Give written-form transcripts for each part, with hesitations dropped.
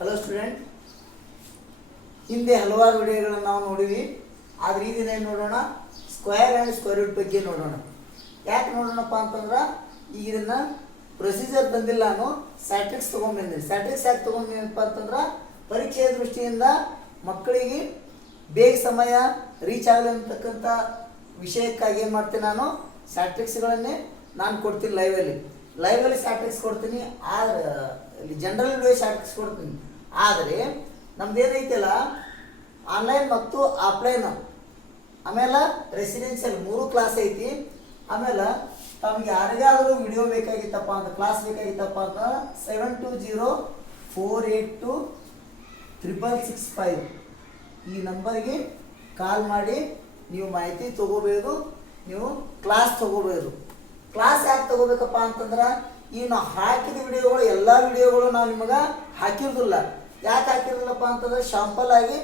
Hello student, ಹಿಂದೆ ಹಲವಾರು ವಿಡಿಯೋಗಳನ್ನು ನಾವು ನೋಡಿವಿ. ಆದರೆ ಈ ದಿನ ಏನು ನೋಡೋಣ, ಸ್ಕ್ವೇರ್ ಆ್ಯಂಡ್ ಸ್ಕ್ವೇರ್ ರೂಟ್ ಬಗ್ಗೆ ನೋಡೋಣ. ಯಾಕೆ ನೋಡೋಣಪ್ಪ ಅಂತಂದ್ರೆ ಈಗ ಇದನ್ನು ಪ್ರೊಸೀಜರ್ ತಂದಿಲ್ಲ, ನಾನು ಸ್ಯಾಟ್ರಿಕ್ಸ್ ತೊಗೊಂಡ್ಬಂದಿನಿ. ಸ್ಯಾಟ್ರಿಕ್ಸ್ ಯಾಕೆ ತೊಗೊಂಡಿನಪ್ಪ ಅಂತಂದ್ರೆ ಪರೀಕ್ಷೆಯ ದೃಷ್ಟಿಯಿಂದ ಮಕ್ಕಳಿಗೆ ಬೇಗ ಸಮಯ ರೀಚ್ ಆಗಲಿ ಅಂತಕ್ಕಂಥ ವಿಷಯಕ್ಕಾಗಿ ಏನು ಮಾಡ್ತೀನಿ, ನಾನು ಸ್ಯಾಟ್ರಿಕ್ಸ್ಗಳನ್ನೇ ನಾನು ಕೊಡ್ತೀನಿ. ಲೈವಲ್ಲಿ ಸ್ಯಾಟ್ರಿಕ್ಸ್ ಕೊಡ್ತೀನಿ, ಆದರೆ ಜನರಲ್ ವೇ ಸ್ಯಾಟ್ರಿಕ್ಸ್ ಕೊಡ್ತೀನಿ. ಆದರೆ ನಮ್ದು ಏನೈತಲ್ಲ, ಆನ್ಲೈನ್ ಮತ್ತು ಆಫ್ಲೈನ್, ಆಮೇಲೆ ರೆಸಿಡೆನ್ಷಿಯಲ್ 3 ಕ್ಲಾಸ್ ಐತಿ. ಆಮೇಲೆ ತಮಗೆ ಯಾರಿಗಾದರೂ ವಿಡಿಯೋ ಬೇಕಾಗಿತ್ತಪ್ಪ ಅಂತ, ಕ್ಲಾಸ್ ಬೇಕಾಗಿತ್ತಪ್ಪ ಅಂತ 7204826665 ಈ ನಂಬರ್ಗೆ ಕಾಲ್ ಮಾಡಿ ನೀವು ಮಾಹಿತಿ ತೊಗೋಬೋದು, ನೀವು ಕ್ಲಾಸ್ ತೊಗೋಬೋದು. ಕ್ಲಾಸ್ ಯಾಕೆ ತೊಗೋಬೇಕಪ್ಪ ಅಂತಂದ್ರೆ ಈಗ ನಾವು ಹಾಕಿದ ವಿಡಿಯೋಗಳು, ಎಲ್ಲ ವಿಡಿಯೋಗಳು ನಾವು ನಿಮಗೆ ಹಾಕಿರೋದಿಲ್ಲ. ಯಾಕೆ ಹಾಕಿರೋದಿಲ್ಲಪ್ಪ ಅಂತಂದ್ರೆ ಶಾಂಪಲ್ ಆಗಿ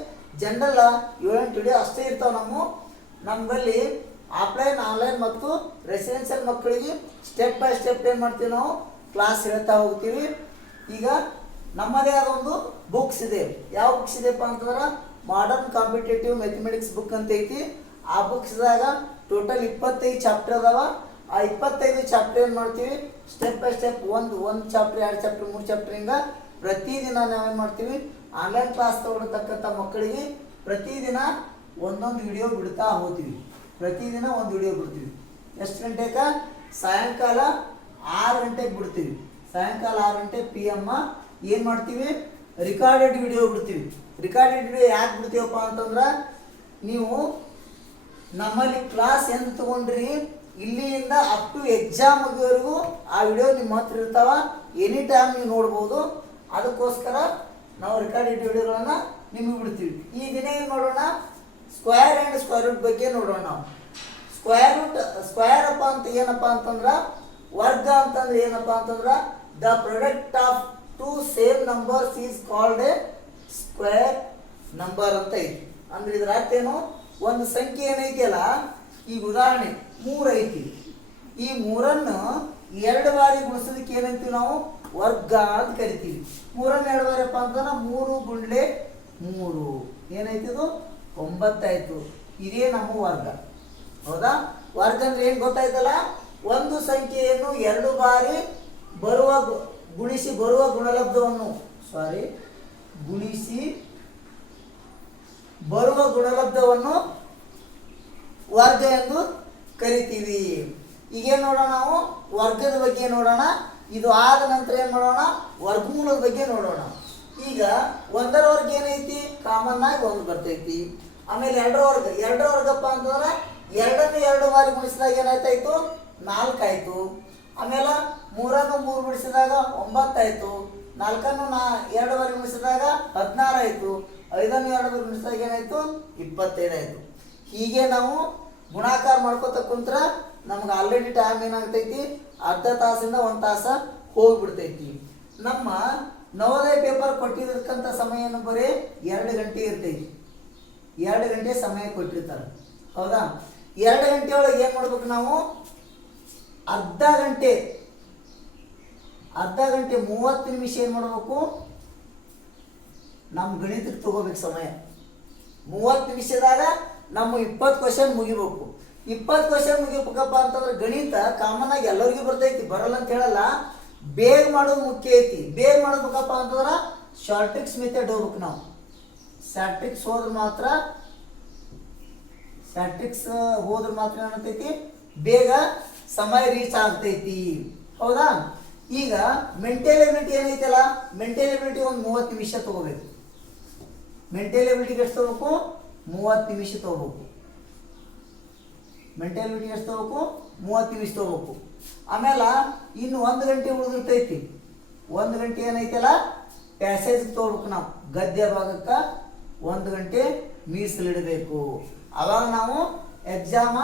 ಜನರಲ್ 7-8 ವಿಡಿಯೋ ಅಷ್ಟೇ ಇರ್ತಾವೆ. ನಮ್ಮಲ್ಲಿ ಆಫ್ಲೈನ್, ಆನ್ಲೈನ್ ಮತ್ತು ರೆಸಿಡೆನ್ಷಿಯಲ್ ಮಕ್ಕಳಿಗೆ ಸ್ಟೆಪ್ ಬೈ ಸ್ಟೆಪ್ ಏನು ಮಾಡ್ತೀವಿ, ನಾವು ಕ್ಲಾಸ್ ಹೇಳ್ತಾ ಹೋಗ್ತೀವಿ. ಈಗ ನಮ್ಮದೇ ಆದ ಒಂದು ಬುಕ್ಸ್ ಇದೆ. ಯಾವ ಬುಕ್ಸ್ ಇದೆಪ್ಪ ಅಂತಂದ್ರೆ ಮಾಡರ್ನ್ ಕಾಂಪಿಟೇಟಿವ್ ಮ್ಯಾಥಮೆಟಿಕ್ಸ್ ಬುಕ್ ಅಂತ ಐತಿ. ಆ ಬುಕ್ಸ್ದಾಗ ಟೋಟಲ್ 25 ಚಾಪ್ಟರ್ ಅದಾವ. ಆ 25 ಚಾಪ್ಟರ್ ಏನು ಮಾಡ್ತೀವಿ, ಸ್ಟೆಪ್ ಬೈ ಸ್ಟೆಪ್ ಒಂದು ಚಾಪ್ಟರ್, 2 ಚಾಪ್ಟರ್, 3 ಚಾಪ್ಟರ್ ಹಿಂಗೆ ಪ್ರತಿದಿನ ನಾವೇನು ಮಾಡ್ತೀವಿ, ಆನ್ಲೈನ್ ಕ್ಲಾಸ್ ತೊಗೊಳ್ತಕ್ಕಂಥ ಮಕ್ಕಳಿಗೆ ಪ್ರತಿದಿನ ಒಂದೊಂದು ವಿಡಿಯೋ ಬಿಡ್ತಾ ಹೋಗ್ತೀವಿ. ಪ್ರತಿದಿನ ಒಂದು ವಿಡಿಯೋ ಬಿಡ್ತೀವಿ. ಎಷ್ಟು ಗಂಟೆಗೆ? ಸಾಯಂಕಾಲ 6 ಗಂಟೆಗೆ ಬಿಡ್ತೀವಿ. ಸಾಯಂಕಾಲ 6 ಗಂಟೆ PM ಏನು ಮಾಡ್ತೀವಿ, ರಿಕಾರ್ಡೆಡ್ ವಿಡಿಯೋ ಬಿಡ್ತೀವಿ. ರಿಕಾರ್ಡೆಡ್ ವಿಡಿಯೋ ಯಾಕೆ ಬಿಡ್ತೀವಪ್ಪ ಅಂತಂದ್ರೆ, ನೀವು ನಮ್ಮಲ್ಲಿ ಕ್ಲಾಸ್ ಎಂದು ತೊಗೊಂಡ್ರಿ ಇಲ್ಲಿಂದ ಅಪ್ ಟು ಎಕ್ಸಾಮ್ ಮುಗಿಯೋವರೆಗೂ ಆ ವಿಡಿಯೋ ನಿಮ್ಮ ಹತ್ರ ಇರ್ತಾವ. ಎನಿ ಟೈಮ್ ನೀವು ನೋಡ್ಬೋದು. ಅದಕ್ಕೋಸ್ಕರ ನಾವು ರೆಕಾರ್ಡೆಡ್ ವಿಡಿಯೋಗಳನ್ನು ನಿಮಗೆ ಬಿಡ್ತೀವಿ. ಈ ದಿನ ಏನು ನೋಡೋಣ, ಸ್ಕ್ವೇರ್ ಆ್ಯಂಡ್ ಸ್ಕ್ವೇರ್ ರೂಟ್ ಬಗ್ಗೆ ನೋಡೋಣ. ನಾವು ಸ್ಕ್ವೇರ್ ಅಪ್ಪ ಅಂತ ಏನಪ್ಪ ಅಂತಂದ್ರೆ, ವರ್ಗ ಅಂತಂದ್ರೆ ಏನಪ್ಪ ಅಂತಂದ್ರೆ the product of 2 same numbers is called A square number ಅಂತ ಐತಿ. ಅಂದ್ರೆ ಇದ್ರ ಅರ್ಥ ಏನು, ಒಂದು ಸಂಖ್ಯೆ ಏನೈತಿಯಲ್ಲ, ಈಗ ಉದಾಹರಣೆ 3 ಐತಿ. ಈ 3ನ್ನು 2 ಬಾರಿ ಗುಣಿಸೋದಕ್ಕೆ ಏನಂತೀವಿ ನಾವು, ವರ್ಗ ಅಂತ ಕರಿತೀವಿ. 3ನ್ನು 2 ಬಾರಿಪ್ಪ ಅಂತಂದ್ರೆ 3 ಗುಂಡ್ಲೆ 3 ಏನೈತಿ, ಇದು 9 ಆಯ್ತು. ಇದೇ ನಮ್ಮ ವರ್ಗ. ಹೌದಾ? ವರ್ಗ ಅಂದ್ರೆ ಏನು ಗೊತ್ತಾಯ್ತಲ್ಲ, ಒಂದು ಸಂಖ್ಯೆಯನ್ನು 2 ಬಾರಿ ಗುಣಿಸಿ ಬರುವ ಗುಣಲಬ್ಧವನ್ನು ವರ್ಗ ಎಂದು ಕರಿತೀವಿ. ಈಗೇನು ನೋಡೋಣ, ನಾವು ವರ್ಗದ ಬಗ್ಗೆ ನೋಡೋಣ. ಇದು ಆದ ನಂತರ ಏನು ಮಾಡೋಣ, ವರ್ಗಮೂಲದ ಬಗ್ಗೆ ನೋಡೋಣ. ಈಗ 1ರ ವರ್ಗ ಏನೈತಿ, ಕಾಮನ್ ಆಗಿ 1 ಬರ್ತೈತಿ. ಆಮೇಲೆ 2ರ ವರ್ಗಪ್ಪ ಅಂತಂದ್ರೆ 2ನ್ನು 2 ಬಾರಿ ಗುಣಿಸಿದಾಗ ಏನಾಯ್ತಾಯ್ತು, 4 ಆಯಿತು. ಆಮೇಲೆ 3ನ್ನು 3 ಗುಣಿಸಿದಾಗ 9 ಆಯಿತು. 4ನ್ನು 2 ಬಾರಿ ಗುಣಿಸಿದಾಗ 16 ಆಯಿತು. 5ನ್ನು 2 ಬಾರಿ ಗುಣಿಸಿದಾಗ ಏನಾಯಿತು, 25 ಆಯಿತು. ಹೀಗೆ ನಾವು ಗುಣಾಕಾರ ಮಾಡ್ಕೋತ ಕುಂತ್ರ ನಮ್ಗೆ ಆಲ್ರೆಡಿ ಟೈಮ್ ಏನಾಗ್ತೈತಿ, ಅರ್ಧ ತಾಸಿಂದ 1 ತಾಸು ಹೋಗಿಬಿಡ್ತೈತಿ. ನಮ್ಮ ನವೋದಯ ಪೇಪರ್ ಕೊಟ್ಟಿರ್ತಕ್ಕಂಥ ಸಮಯ ಏನು, ಬರೀ 2 ಗಂಟೆ ಇರ್ತೈತಿ. 2 ಗಂಟೆ ಸಮಯ ಕೊಟ್ಟಿರ್ತಾರೆ. ಹೌದಾ? 2 ಗಂಟೆ ಒಳಗೆ ಏನು ಮಾಡ್ಬೇಕು ನಾವು, ಅರ್ಧ ಗಂಟೆ 30 ನಿಮಿಷ ಏನು ಮಾಡಬೇಕು, ನಮ್ಮ ಗಣಿತಕ್ಕೆ ತಗೋಬೇಕು ಸಮಯ. 30 ನಿಮಿಷದಾಗ ನಮ್ಮ 20 ಕ್ವಶನ್ ಮುಗಿಬೇಕು. 20 ಕ್ವಶನ್ ಮುಗಿಬೇಕಪ್ಪ ಅಂತಂದ್ರೆ ಗಣಿತ ಕಾಮನ್ ಆಗಿ ಎಲ್ಲರಿಗೂ ಬರ್ತೈತಿ, ಬರಲ್ಲ ಅಂತ ಹೇಳಲ್ಲ. ಬೇಗ ಮಾಡೋದು ಮುಖ್ಯ ಐತಿ. ಬೇಗ ಮಾಡಬೇಕಪ್ಪ ಅಂತಂದ್ರೆ ಶಾರ್ಟ್ರಿಕ್ಸ್ ಮೆಥಡ್ ಹೋಗ್ಬೇಕು ನಾವು. ಸ್ಯಾಟ್ರಿಕ್ಸ್ ಹೋದ್ರೆ ಮಾತ್ರ ಏನಂತೈತಿ, ಬೇಗ ಸಮಯ ರೀಚ್ ಆಗ್ತೈತಿ. ಹೌದಾ? ಈಗ ಮೆಂಟಲ್ ಎಬಿಲಿಟಿ ಏನೈತಲ್ಲ, ಮೆಂಟಲ್ ಎಬಿಲಿಟಿ ಒಂದು 30 ನಿಮಿಷ ತಗೋಬೇಕು. ಮೆಂಟಲ್ ಎಬಿಲಿಟಿಗೆ ಎಷ್ಟು ತಗೋಬೇಕು, 30 ನಿಮಿಷ ತಗೋಬೇಕು. ಮೆಂಟಲ್ ಎಬಿಲಿಟಿ ಎಷ್ಟು ತಗೋಬೇಕು, 30 ನಿಮಿಷ ತಗೋಬೇಕು. ಆಮೇಲೆ ಇನ್ನು 1 ಗಂಟೆ ಉಳಿದಿರ್ತೈತಿ. 1 ಗಂಟೆ ಏನೈತಲ್ಲ, ಪ್ಯಾಸೇಜ್ ತಗೋಬೇಕು. ನಾವು ಗದ್ಯ ಭಾಗಕ್ಕೆ 1 ಗಂಟೆ ಮೀಸಲಿಡಬೇಕು. ಅವಾಗ ನಾವು ಎಕ್ಸಾಮ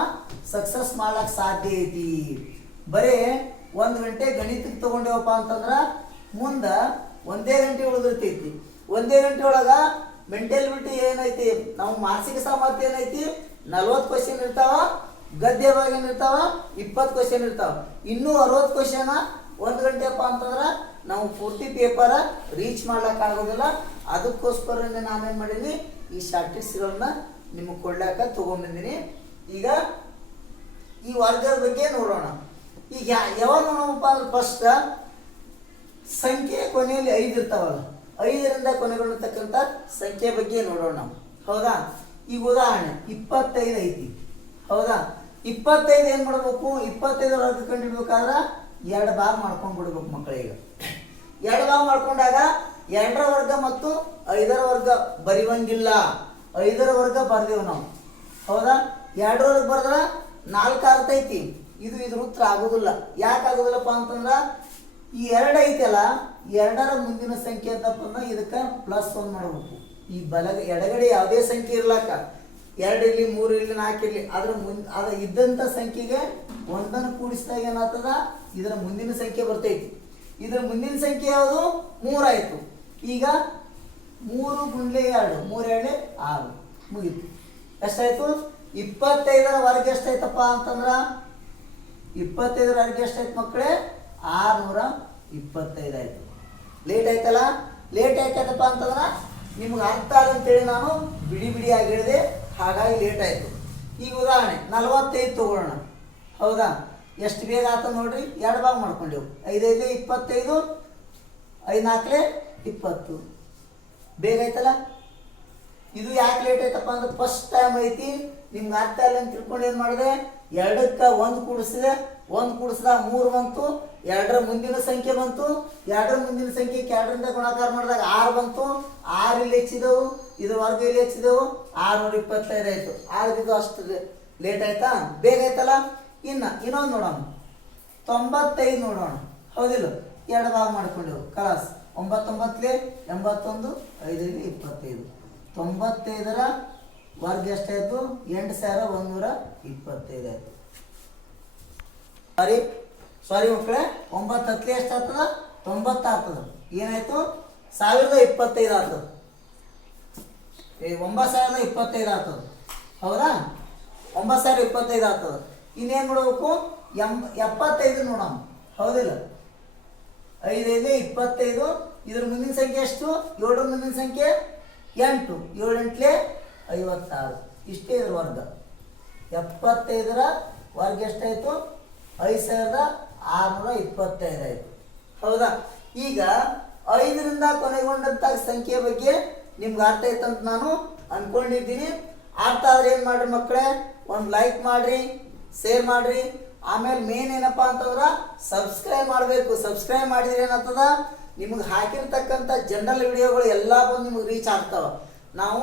ಸಕ್ಸಸ್ ಮಾಡ್ಲಿಕ್ಕೆ ಸಾಧ್ಯ ಐತಿ. ಬರೀ 1 ಗಂಟೆ ಗಣಿತಕ್ಕೆ ತೊಗೊಂಡೇವಪ್ಪ ಅಂತಂದ್ರೆ ಮುಂದೆ 1 ಗಂಟೆ ಉಳಿದಿರ್ತೈತಿ. 1 ಗಂಟೆ ಒಳಗೆ ಮೆಂಟಲ್ ಎಬಿಲಿಟಿ ಏನೈತಿ, ನಾವು ಮಾನಸಿಕ ಸಾಮರ್ಥ್ಯ ಏನೈತಿ, 40 ಕ್ವಶನ್ ಇರ್ತಾವ. ಗದ್ಯ ಭಾಗ ಏನಿರ್ತಾವ, 20 ಕ್ವಶನ್ ಇರ್ತಾವ. ಇನ್ನೂ 60 ಕ್ವಶನ್ 1 ಗಂಟೆಪ್ಪ ಅಂತಂದ್ರೆ ನಾವು ಪೂರ್ತಿ ಪೇಪರ ರೀಚ್ ಮಾಡ್ಲಿಕ್ಕೆ ಆಗೋದಿಲ್ಲ. ಅದಕ್ಕೋಸ್ಕರ ನಾನೇನು ಮಾಡೀನಿ, ಈ ಸ್ಟ್ಯಾಟಿಸ್ಟಿಕ್ಸ್ಗಳನ್ನ ನಿಮಗೆ ಕೊಡ್ಲಾಕ ತೊಗೊಂಬಂದಿನಿ. ಈಗ ಈ ವರ್ಗದ ಬಗ್ಗೆ ನೋಡೋಣ. ಈಗ ಯಾವಾಗ ನೋಡೋಣಪ್ಪ ಅಂದ್ರೆ ಫಸ್ಟ್ ಸಂಖ್ಯೆ ಕೊನೆಯಲ್ಲಿ 5 ಇರ್ತಾವಲ್ಲ, 5ರಿಂದ ಕೊನೆಗೊಂಡಿರ್ತಕ್ಕಂಥ ಸಂಖ್ಯೆ ಬಗ್ಗೆ ನೋಡೋಣ ನಾವು. ಹೌದಾ? ಈಗ ಉದಾಹರಣೆ 25 ಐತಿ. ಹೌದಾ? 25 ಏನು ಮಾಡಬೇಕು, 25 ವರ್ಗ ಕಂಡುಹಿಡ್ಬೇಕಾದ್ರೆ 2 ಭಾಗ ಮಾಡ್ಕೊಂಡ್ಬಿಡ್ಬೇಕು ಮಕ್ಕಳಿಗೆ. 2 ಭಾಗ ಮಾಡ್ಕೊಂಡಾಗ 2ರ ವರ್ಗ ಮತ್ತು 5ರ ವರ್ಗ ಬರೆಯುವಂಗಿಲ್ಲ. 5ರ ವರ್ಗ ಬರ್ದೇವು ನಾವು. ಹೌದಾ? 2ರ ವರ್ಗ ಬರೆದ್ರೆ 4 ಆಗ್ತೈತಿ. ಇದ್ರ ಉತ್ತರ ಆಗೋದಿಲ್ಲ. ಯಾಕೆ ಆಗೋದಿಲ್ಲಪ್ಪ ಅಂತಂದ್ರೆ ಈ 2 ಐತಲ್ಲ, 2ರ ಮುಂದಿನ ಸಂಖ್ಯೆ ಅಂತಪ್ಪ ಅಂದ್ರೆ ಇದಕ್ಕೆ +1 ಮಾಡಬೇಕು. ಈ ಎಡಗಡೆ ಯಾವುದೇ ಸಂಖ್ಯೆ ಇರ್ಲಾಕ, 2 ಇರಲಿ, 3 ಇರಲಿ, 4 ಇರಲಿ, ಅದ್ರ ಇದ್ದಂಥ ಸಂಖ್ಯೆಗೆ 1 ಕೂಡಿಸಿದಾಗ ಏನಾಗ್ತದ, ಇದರ ಮುಂದಿನ ಸಂಖ್ಯೆ ಬರ್ತೈತಿ. ಇದರ ಮುಂದಿನ ಸಂಖ್ಯೆ ಯಾವುದು? 3 ಆಯಿತು. ಈಗ 3 ಗುಂಡ್ಲೆ 2, 3 2 6 ಮುಗೀತು. ಎಷ್ಟಾಯ್ತು? 25ರ ವರ್ಗ ಎಷ್ಟಾಯ್ತಪ್ಪ ಅಂತಂದ್ರೆ 25ರ ವರ್ಗ ಎಷ್ಟಾಯ್ತು ಮಕ್ಕಳೇ? 625 ಆಯ್ತು. ಲೇಟ್ ಆಯ್ತಲ್ಲ? ಲೇಟ್ ಯಾಕೈತಪ್ಪ ಅಂತಂದ್ರೆ ನಿಮ್ಗೆ ಅರ್ಥ ಆಗಂತೇಳಿ ನಾನು ಬಿಡಿ ಆಗಿ ಹೇಳಿದೆ, ಹಾಗಾಗಿ ಲೇಟ್ ಆಯಿತು. ಈಗ ಉದಾಹರಣೆ 45 ತಗೊಳ್ಳೋಣ. ಹೌದಾ? ಎಷ್ಟು ಬೇಗ ಆತ ನೋಡ್ರಿ. 2 ಭಾಗ ಮಾಡ್ಕೊಂಡೆವು. 5 5 25, 5 4 20. ಬೇಗ ಆಯ್ತಲ್ಲ? ಇದು ಯಾಕೆ ಲೇಟ್ ಆಯ್ತಪ್ಪ ಅಂದ್ರೆ ಫಸ್ಟ್ ಟೈಮ್ ಐತಿ, ನಿಮ್ಗೆ ಅರ್ಥ ಇಲ್ಲ ಅಂತ ತಿಳ್ಕೊಂಡು ಏನು ಮಾಡಿದೆ, 2ಕ್ಕೆ 1 ಕೂಡಿಸಿದೆ. 1 ಕೂಡಿಸಿದಾಗ 3 ಬಂತು. 2ರ ಮುಂದಿನ ಸಂಖ್ಯೆ ಬಂತು. 2ರ ಮುಂದಿನ ಸಂಖ್ಯೆಗೆ 2ರಿಂದ ಗುಣಾಕಾರ ಮಾಡಿದಾಗ 6 ಬಂತು. 6 ಇಲ್ಲಿ ಹೆಚ್ಚಿದೆವು, ಇದ್ರ ವರ್ಗ ಇಲ್ಲಿ ಹೆಚ್ಚಿದೆವು, 625 ಆಯಿತು. ಆದ್ರೆ ಇದು ಅಷ್ಟು ಲೇಟ್ ಆಯ್ತಾ? ಬೇಗ ಆಯ್ತಲ್ಲ? ಇನ್ನೊಂದು ನೋಡೋಣ, 95 ನೋಡೋಣ. ಹೌದಿಲ್ಲ? 2 ಭಾಗ ಮಾಡ್ಕೊಂಡೆವು. ಕಲಾಸ್ 9 9 81, 5 25. 95ರ ವರ್ಗ ಎಷ್ಟಾಯಿತು? 8125 ಆಯಿತು. ಸಾರಿ ಮಕ್ಕಳೇ, 9 10 ಎಷ್ಟಾಗ್ತದ? 90 ಆಗ್ತದೆ. ಏನಾಯ್ತು? 1025 ಆಗ್ತದೆ. 9025 ಆಗ್ತದೆ. ಹೌದಾ? 9025 ಆಗ್ತದೆ. ಇನ್ನೇನು ಮಾಡಬೇಕು? 75 ನೋಡೋಣ. ಹೌದಿಲ್ಲ? 5 5 25. ಇದ್ರ ಮುಂದಿನ ಸಂಖ್ಯೆ ಎಷ್ಟು? 7ರ ಮುಂದಿನ ಸಂಖ್ಯೆ 8. 7 8 56. ಇಷ್ಟೇ ಇದ್ರ ವರ್ಗ. 75ರ ವರ್ಗ ಎಷ್ಟಾಯಿತು? 5625 ಆಯಿತು. ಹೌದಾ? ಈಗ 5ರಿಂದ ಕೊನೆಗೊಂಡಂಥ ಸಂಖ್ಯೆ ಬಗ್ಗೆ ನಿಮ್ಗೆ ಅರ್ಥ ಆಯ್ತಂತ ನಾನು ಅಂದ್ಕೊಂಡಿದ್ದೀನಿ. ಅರ್ಥ ಆದ್ರೆ ಏನು ಮಾಡ್ರಿ ಮಕ್ಕಳೇ, ಒಂದು ಲೈಕ್ ಮಾಡಿರಿ, ಶೇರ್ ಮಾಡಿರಿ. ಆಮೇಲೆ ಮೇನ್ ಏನಪ್ಪ ಅಂತಂದ್ರೆ ಸಬ್ಸ್ಕ್ರೈಬ್ ಮಾಡಬೇಕು. ಸಬ್ಸ್ಕ್ರೈಬ್ ಮಾಡಿದ್ರೆ ಏನಾಗ್ತದ, ನಿಮ್ಗೆ ಹಾಕಿರ್ತಕ್ಕಂಥ ಜನರಲ್ ವಿಡಿಯೋಗಳು ಎಲ್ಲ ಬಂದು ನಿಮ್ಗೆ ರೀಚ್ ಆಗ್ತಾವೆ. ನಾವು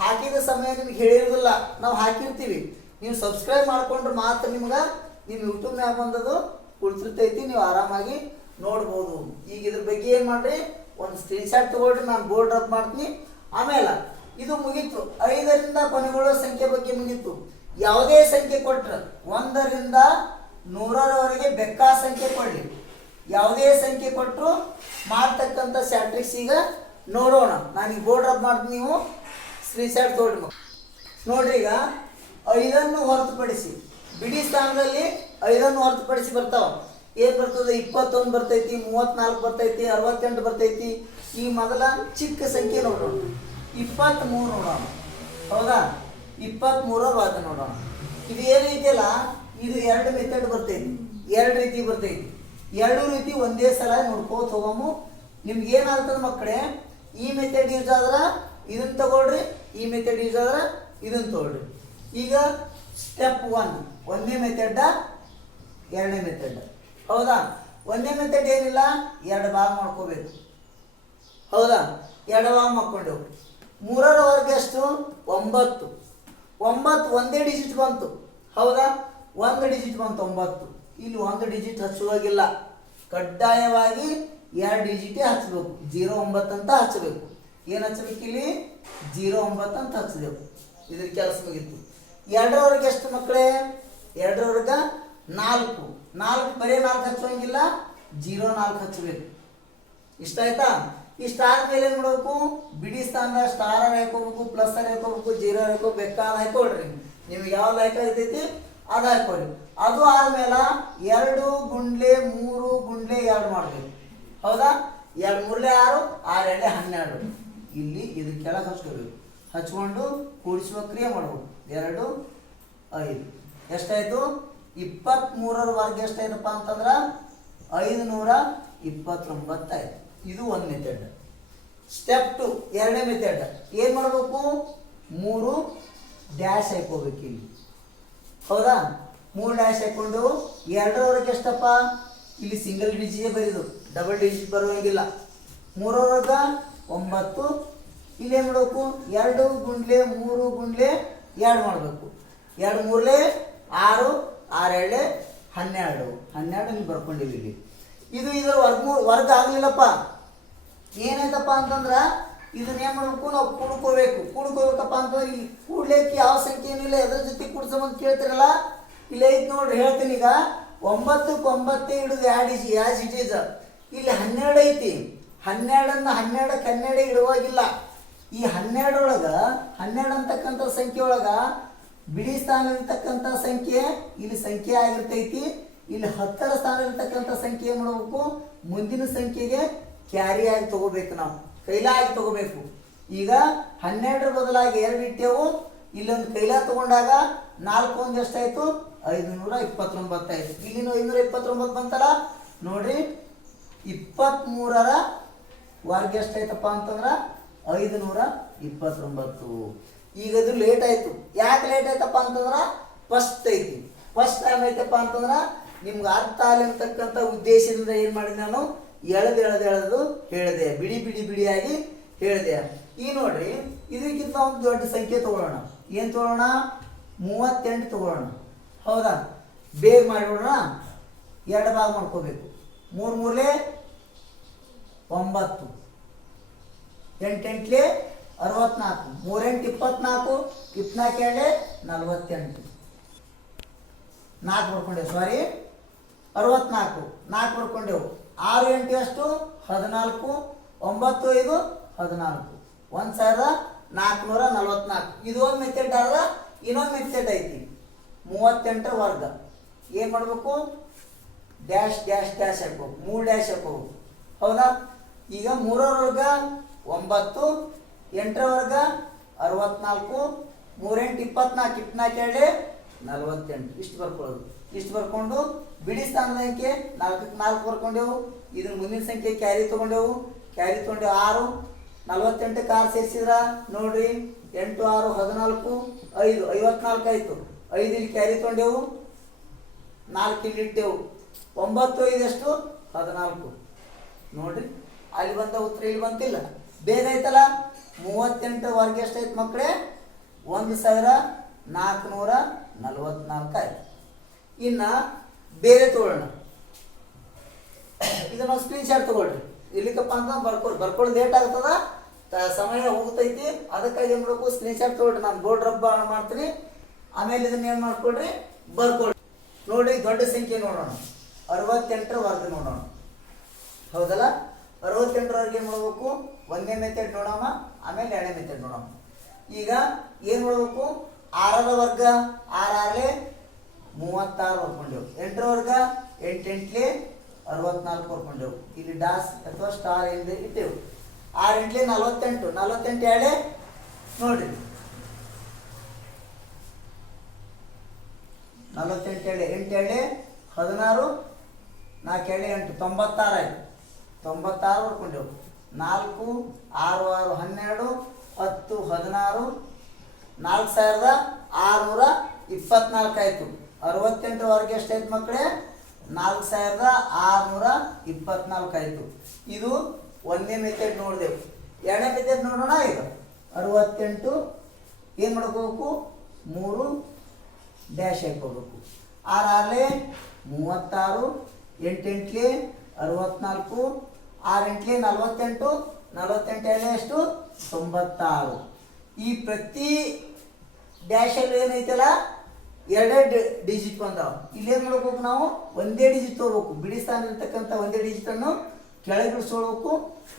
ಹಾಕಿದ ಸಮಯ ನಿಮ್ಗೆ ಹೇಳಿರೋದಿಲ್ಲ, ನಾವು ಹಾಕಿರ್ತೀವಿ. ನೀವು ಸಬ್ಸ್ಕ್ರೈಬ್ ಮಾಡಿಕೊಂಡ್ರೆ ಮಾತ್ರ ನಿಮ್ಗೆ ನಿಮ್ಮ ಯೂಟ್ಯೂಬ್ನಾಗ ಬಂದದು ಕುಳಿತಿರ್ತೈತಿ, ನೀವು ಆರಾಮಾಗಿ ನೋಡ್ಬೋದು. ಈಗ ಇದ್ರ ಬಗ್ಗೆ ಏನು ಮಾಡ್ರಿ, ಒಂದು ಸ್ಕ್ರೀನ್ಶಾಟ್ ತೊಗೊಳ್ರಿ, ನಾನು ಬೋರ್ಡ್ ಡ್ರಾಪ್ ಮಾಡ್ತೀನಿ. ಆಮೇಲೆ ಇದು ಮುಗೀತು. 5ರಿಂದ ಕೊನೆಗೊಳ್ಳೋ ಸಂಖ್ಯೆ ಬಗ್ಗೆ ಮುಗೀತು. ಯಾವುದೇ ಸಂಖ್ಯೆ ಕೊಟ್ಟರೆ 1ರಿಂದ 100ರವರೆಗೆ ಬೇಕಾ ಸಂಖ್ಯೆ ಕೊಡಲಿ, ಯಾವುದೇ ಸಂಖ್ಯೆ ಕೊಟ್ಟರು ಮಾಡ್ತಕ್ಕಂಥ ಸ್ಟ್ಯಾಟಿಸ್ಟಿಕ್ಸ್ ಈಗ ನೋಡೋಣ. ನಾನೀಗ ಬೋರ್ಡ್ ಡ್ರಾಪ್ ಮಾಡ್ತೀನಿ, ನೀವು ಸ್ಕ್ರೀನ್ಶಾಟ್ ತೊಗೊಳ್ರಿ. ನೋಡ್ರಿ, ಈಗ 5ಅನ್ನು ಹೊರತುಪಡಿಸಿ ಬಿಡಿ ಸ್ಥಾನದಲ್ಲಿ 5ಅನ್ನು ಹೊರತುಪಡಿಸಿ ಬರ್ತಾವ. ಏನು ಬರ್ತದೆ? 21 ಬರ್ತೈತಿ, 34 ಬರ್ತೈತಿ, 68 ಬರ್ತೈತಿ. ಈ ಮೊದಲ ಚಿಕ್ಕ ಸಂಖ್ಯೆ ನೋಡೋಣ, 23 ನೋಡೋಣ. ಹೌದಾ? 23ರ ವರ್ಗ ನೋಡೋಣ. ಇದು ಏನು ಇದೆಯಲ್ಲ, ಇದು 2 ಮೆಥಡ್ ಬರ್ತೈತಿ, 2 ರೀತಿ ಬರ್ತೈತಿ. 2 ರೀತಿ ಒಂದೇ ಸಲ ನೋಡ್ಕೋತ ಹೋಗಮು. ನಿಮ್ಗೆ ಏನಾಗ್ತದೆ ಮಕ್ಕಳೇ, ಈ ಮೆಥಡ್ ಯೂಸ್ ಆದ್ರೆ ಇದನ್ನು ತಗೊಳ್ರಿ, ಈ ಮೆಥಡ್ ಯೂಸ್ ಆದ್ರೆ ಇದನ್ನು ತಗೊಳ್ರಿ. ಈಗ ಸ್ಟೆಪ್ 1 ಒಂದೇ ಮೆಥಡ್, 2ನೇ ಮೆಥಡ್. ಹೌದಾ? 1ನೇ ಮೆಥಡ್ ಏನಿಲ್ಲ, 2 ಭಾಗ ಮಾಡ್ಕೋಬೇಕು. ಹೌದಾ? 2 ಭಾಗ ಮಾಡ್ಕೊಂಡೆವು. 3ರ ವರ್ಗ ಎಷ್ಟು? 9. 9 ಒಂದೇ ಡಿಜಿಟ್ ಬಂತು. ಹೌದಾ? 1 ಡಿಜಿಟ್ ಬಂತು 9. ಇಲ್ಲಿ 1 ಡಿಜಿಟ್ ಹಚ್ಚುವಾಗಿಲ್ಲ, ಕಡ್ಡಾಯವಾಗಿ 2 ಡಿಜಿಟೇ ಹಚ್ಚಬೇಕು. 09 ಅಂತ ಹಚ್ಚಬೇಕು. ಏನು ಹಚ್ಚಬೇಕು? ಇಲ್ಲಿ 09 ಅಂತ ಹಚ್ಚಬೇಕು. ಇದ್ರ ಕೆಲಸ ಮುಗಿತು. 2ರ ವರ್ಗ ಎಷ್ಟು ಮಕ್ಕಳೇ? 2ರ ವರ್ಗ 4. 4 ಬರೀ 4 ಹಚ್ಚುವಂಗಿಲ್ಲ, 04 ಹಚ್ಚಬೇಕು. ಇಷ್ಟ ಆಯ್ತಾ? ಇಷ್ಟ ಆದ್ಮೇಲೆ ಏನು ಮಾಡಬೇಕು? ಬಿಡಿ ಸ್ಥಾನದ ಸ್ಟಾರ್ ಹಾಕೋಬೇಕು, ಪ್ಲಸ್ ಹಾಕೋಬೇಕು, 0 ಹಾಕೋಬೇಕು, ಬೇಕಾದ ಹಾಕೊಳ್ರಿ. ನಿಮ್ಗೆ ಯಾವ್ದು ಹಾಕೈತೈತಿ ಅದು ಹಾಕೋರಿ. ಅದು ಆದ್ಮೇಲೆ 2 ಗುಂಡ್ಲೆ 3 ಗುಂಡ್ಲೆ 2 ಮಾಡಬೇಕು. ಹೌದಾ? 2 3 6, 6 2 12. ಇಲ್ಲಿ ಇದು ಕೆಳಗೆ ಹಚ್ಕೋಬೇಕು. ಹಚ್ಕೊಂಡು ಕೂಡಿಸುವ ಕ್ರಿಯೆ ಮಾಡ್ಬೇಕು. 2 5 ಎಷ್ಟಾಯ್ತು? 23ರ ವರ್ಗ ಎಷ್ಟಾಯ್ತಪ್ಪ ಅಂತಂದ್ರೆ 529 ಆಯ್ತು. ಇದು ಒಂದು ಮೆಥಡ್. ಸ್ಟೆಪ್ 2 ಎರಡನೇ ಮೆಥಡ್. ಏನು ಮಾಡಬೇಕು? 3 ಡ್ಯಾಶ್ ಹಾಕೋಬೇಕು ಇಲ್ಲಿ. ಹೌದಾ? 3 ಡ್ಯಾಶ್ ಹಾಕೊಂಡು 2ರವರೆಗೆ ಎಷ್ಟಪ್ಪ? ಇಲ್ಲಿ ಸಿಂಗಲ್ ಡಿಜಿಟ್ ಬರೀದು, ಡಬಲ್ ಡಿಜಿಟ್ ಬರುವಂಗಿಲ್ಲ. 3ರವರೆಗ 9. ಇಲ್ಲಿ ಏನು ಮಾಡಬೇಕು? 2 ಗುಂಡ್ಲೆ 3 ಗುಂಡ್ಲೆ 2 ಮಾಡಬೇಕು. 2 3 6, 6 2 12. 12 ಇಲ್ಲಿ ಬರ್ಕೊಂಡಿವಿ. ಇಲ್ಲಿ ಇದು ಇದರ ವರ್ಗ ಆಗಲಿಲ್ಲಪ್ಪ. ಏನಾಯ್ತಪ್ಪ ಅಂತಂದ್ರೆ ಇದನ್ನ ಏನು ಮಾಡಬೇಕು? ನಾವು ಕೂಡ್ಕೋಬೇಕಪ್ಪ ಅಂತಂದ್ರೆ ಇಲ್ಲಿ ಕೂಡ್ಲಿಕ್ಕೆ ಯಾವ ಸಂಖ್ಯೆ ಏನಿಲ್ಲ, ಎದ್ರ ಜೊತೆ ಕೂಡ್ಸೋಂತ ಕೇಳ್ತಿರಲ್ಲ. ಇಲ್ಲಿ ಐತೆ ನೋಡ್ರಿ, ಹೇಳ್ತೀನಿ ಈಗ. 9ಕ್ಕೆ 9 ಹಿಡಿದು ಯಾಸ್ ಇಟ್ ಈಸ್. ಇಲ್ಲಿ 12 ಐತಿ. 12 12ಕ್ಕೆ 12 ಇಡುವಾಗಿಲ್ಲ. ಈ 12ರೊಳಗೆ 12 ಅಂತಕ್ಕಂಥ ಸಂಖ್ಯೆ ಒಳಗೆ ಬಿಡಿ ಸ್ಥಾನ ಇರ್ತಕ್ಕಂಥ ಸಂಖ್ಯೆ ಇಲ್ಲಿ ಸಂಖ್ಯೆ ಆಗಿರ್ತೈತಿ. ಇಲ್ಲಿ 10ರ ಸ್ಥಾನ ಇರ್ತಕ್ಕಂಥ ಸಂಖ್ಯೆ ಏನು ಮಾಡಬೇಕು? ಮುಂದಿನ ಸಂಖ್ಯೆಗೆ ಕ್ಯಾರಿ ಆಗಿ ತಗೋಬೇಕು. ನಾವು ಕೈಲಾಗಿ ತಗೋಬೇಕು. ಈಗ 12ರ ಬದಲಾಗಿ 2 ಇಟ್ಟೆವು. ಇಲ್ಲೊಂದು ಕೈಲಾ ತಗೊಂಡಾಗ 4 1 ಎಷ್ಟಾಯ್ತು? 529 ಆಯ್ತು. ಇಲ್ಲಿನೂ 529 ಬಂತಲ್ಲ ನೋಡ್ರಿ. 23ರ ವರ್ಗ ಎಷ್ಟಾಯ್ತಪ್ಪ ಅಂತಂದ್ರೆ 529. ಈಗ ಅದು ಲೇಟ್ ಆಯ್ತು. ಯಾಕೆ ಲೇಟ್ ಆಯ್ತಪ್ಪ ಅಂತಂದ್ರೆ ಫಸ್ಟ್ ಐತಿ. ಫಸ್ಟ್ ಟೈಮ್ ಐತಪ್ಪ ಅಂತಂದ್ರೆ ನಿಮ್ಗೆ ಅರ್ಥ ಆಗಿರ್ತಕ್ಕಂಥ ಉದ್ದೇಶದಿಂದ ಏನು ಮಾಡಿದೆ ನಾನು? ಎಳೆದು ಹೇಳಿದೆ. ಬಿಡಿಯಾಗಿ ಹೇಳಿದೆ. ಈ ನೋಡ್ರಿ, ಇದಕ್ಕಿಂತ ಒಂದು ದೊಡ್ಡ ಸಂಖ್ಯೆ ತಗೊಳ್ಳೋಣ. ಏನು ತಗೊಳ್ಳೋಣ? 38 ತಗೊಳ್ಳೋಣ. ಹೌದಾ? ಬೇಗ ಮಾಡಿಬಿಡೋಣ. 2 ಭಾಗ ಮಾಡ್ಕೋಬೇಕು. 3 3 9, 8 8 64, 3 8 24, 24 48. 4 ಬರ್ಕೊಂಡೆವು. ಸಾರಿ, 64 4 ಬರ್ಕೊಂಡೆವು. 6 8 ಎಷ್ಟು? 14, 9 5 14, 1444. ಇದು ಒಂದು ಮೆಥಡ್ ಅಲ್ಲ. ಇನ್ನೊಂದು ಮೆಥಡ್ ಐತಿ. 38ರ ವರ್ಗ ಏನು ಮಾಡಬೇಕು? ಡ್ಯಾಶ್ ಡ್ಯಾಶ್ ಡ್ಯಾಶ್ ಹಾಕ್ಬೇಕು. 3 ಡ್ಯಾಶ್ ಹಾಕ್ಬೇಕು. ಹೌದಾ? ಈಗ 3ರ ವರ್ಗ 9, 8ರ ವರ್ಗ 64, 3 8 24, 24 48. ಇಷ್ಟು ಬರ್ಕೊಳ್ಳೋದು. ಇಷ್ಟು ಬರ್ಕೊಂಡು ಬಿಡಿ ಸ್ಥಾನದ ಸಂಖ್ಯೆ 4ಕ್ಕೆ 4 ಬರ್ಕೊಂಡೆವು. ಇದನ್ನ ಮುಂದಿನ ಸಂಖ್ಯೆ ಕ್ಯಾರಿ ತೊಗೊಂಡೆವು. 6 48ಕ್ಕೆ 6 ಸೇರಿಸಿದ್ರ ನೋಡ್ರಿ, 8 6 14, 5 54 ಆಯ್ತು. 5 ಇಲ್ಲಿ ಕ್ಯಾರಿ ತೊಗೊಂಡೆವು, 4 ಇಲ್ಲಿ ಇಟ್ಟೆವು. 9 5 ಎಷ್ಟು? 14 ನೋಡ್ರಿ. ಅಲ್ಲಿ ಬಂದ ಉತ್ತರ ಇಲ್ಲಿ ಬಂತಿಲ್ಲ. ಬೇಗ ಐತಲ್ಲ. 38 ವರ್ಗ ಎಷ್ಟಾಯ್ತು ಮಕ್ಕಳೇ? 1444 ಆಯ್ತು. ಇನ್ನು ಬೇರೆ ತಗೊಳ್ಳೋಣ. ಇದು ನಾವು ಸ್ಕ್ರೀನ್ ಶಾಟ್ ತಗೊಳ್ರಿ. ಇಲ್ಲಿಕಪ್ಪ ಅಂತ ಬರ್ಕೊಳ್ಳೋದು ಲೇಟ್ ಆಗ್ತದ, ಸಮಯ ಹೋಗ್ತೈತಿ. ಅದಕ್ಕಾಗಿ ಏನು ಮಾಡಬೇಕು? ಸ್ಕ್ರೀನ್ ಶಾಟ್ ತಗೊಳ್ರಿ. ನಾನು ಬೋರ್ಡ್ ರಬ್ಬ ಮಾಡ್ತೀನಿ. ಆಮೇಲೆ ಇದನ್ನ ಏನು ಮಾಡ್ಕೊಳ್ರಿ? ಬರ್ಕೊಳ್ರಿ. ನೋಡ್ರಿ, ದೊಡ್ಡ ಸಂಖ್ಯೆ ನೋಡೋಣ. 68ರ ವರ್ಗ ನೋಡೋಣ. ಹೌದಲ್ಲ? 68ರ ವರ್ಗ ಏನು ಮಾಡಬೇಕು? ಒಂದನೇ ಮೆಥಡ್ ನೋಡೋಣ, ಆಮೇಲೆ ಎರಡನೇ ಮೆಥಡ್ ನೋಡೋಣ. ಈಗ ಏನು ಮಾಡಬೇಕು? 6ರ ವರ್ಗ 6 6 36 ಬರ್ಕೊಂಡೆವು. 8ರ ವರ್ಗ 8 8 64 ಬರ್ಕೊಂಡೆವು. ಇಲ್ಲಿ ಡಾಸ್ ಅಥವಾ ಸ್ಟಾರ್ ಎಂದು ಇಟ್ಟೆವು. 6 8 48, 48 2 ನೋಡ್ರಿ, 48 2 8 2 16, 4 2 8 96 ಆಯ್ತು. 96 ಬರ್ಕೊಂಡೆವು. 4 6 6 12, 10 16, 4624 ಆಯ್ತು. 68 ವರ್ಗ ಎಷ್ಟಾಯ್ತು ಮಕ್ಕಳೇ? 4624 ಆಯ್ತು. ಇದು ಒಂದನೇ ಮೆಥಡ್ ನೋಡಿದೆವು. ಎರಡನೇ ಮೆಥಡ್ ನೋಡೋಣ. ಈಗ 68 ಏನು ಮಾಡ್ಕೋಬೇಕು? 3 ಡ್ಯಾಶ್ ಹಾಕೋಬೇಕು. 6 6 36, 8 8 64, 6 8 48, 48 ಎಷ್ಟು? 96. ಈ ಪ್ರತಿ ಡ್ಯಾಶಲ್ಲಿ ಏನೈತಲ್ಲ ಎರಡೇ ಡಿಜಿಟ್ ಬಂದಾವ. ಇಲ್ಲೇನು ಮಾಡ್ಬೇಕು? ನಾವು ಒಂದೇ ಡಿಜಿಟ್ ತೊಗೋಬೇಕು. ಬಿಡಿ ಸ್ಥಾನ ಇರ್ತಕ್ಕಂಥ ಒಂದೇ ಡಿಜಿಟನ್ನು ಕೆಳಗೆ ಬಿಡಿಸ್ಕೊಳ್ಬೇಕು.